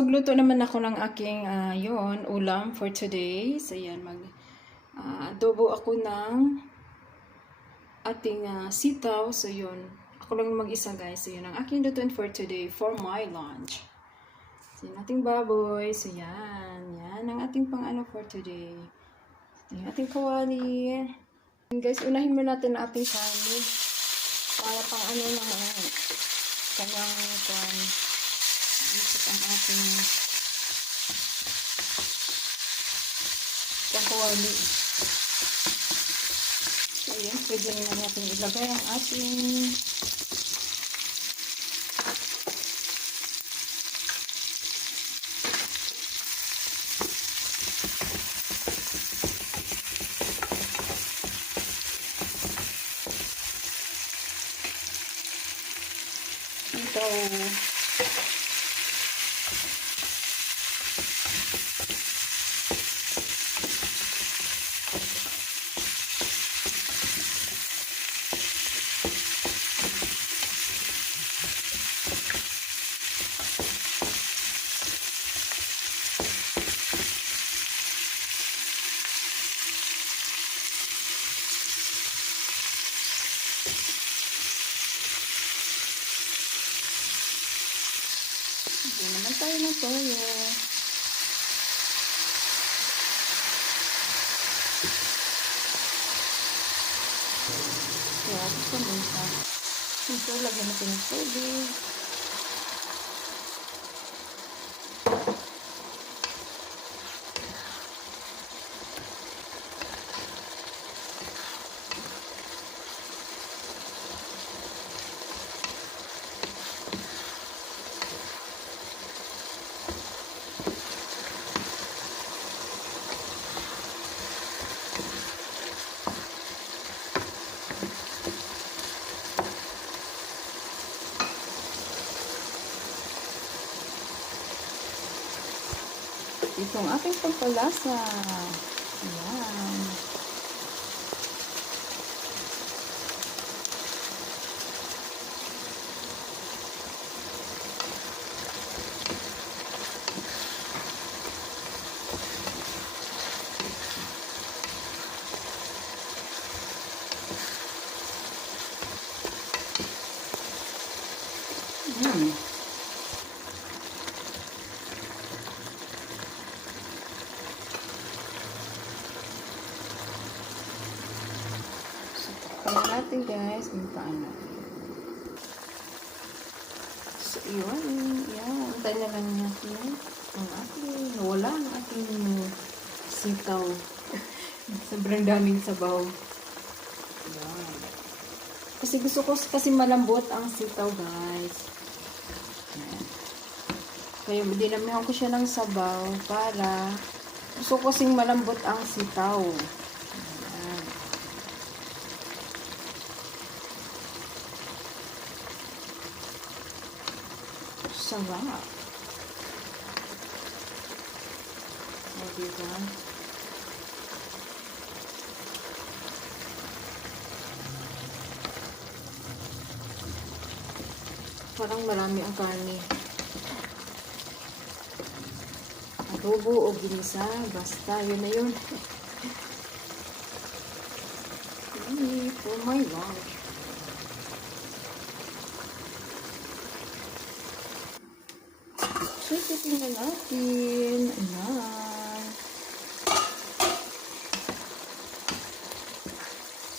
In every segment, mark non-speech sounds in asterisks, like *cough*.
magluto naman ako ng aking ah, yon ulam for today. So, yan, mag ah, adobo ako ng ating ah, sitaw. So, yun. Ako lang mag-isa, guys. So, yun ang aking lutuin for today for my lunch. So, yun ating baboy. So, yan. Yan ang ating pang ano for today. So, yung ating kawali. And guys, unahin mo natin ang ating kanin. Para pang ano na kanyang pan. Isip ang ating kawali. So, yan. Pwede na natin ilagay ang ating sitaw. Hindi naman tayo ng toyo. Kaya gusto mo isa. Ito, lagyan natin ng tubig. Ito ang ating pagpalasa. Ayan. Mm. Kaya natin guys, yung paano. So, yun. Yan. Antay na lang natin ang ating, wala ang ating sitaw. *laughs* Sobrang daming sabaw. Yan. Kasi gusto ko kasi malambot ang sitaw guys. Yan. Kaya dinamihan ko siya ng sabaw para gusto ko kasing malambot ang sitaw. Yan. Sarap. O, diba? Parang marami ang karne. Adobo o ginisa, basta, yun na yun. *laughs* Yummy for my lunch. Na natin. Ayan.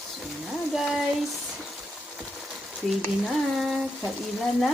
So na guys. Pwede na. Kailan na.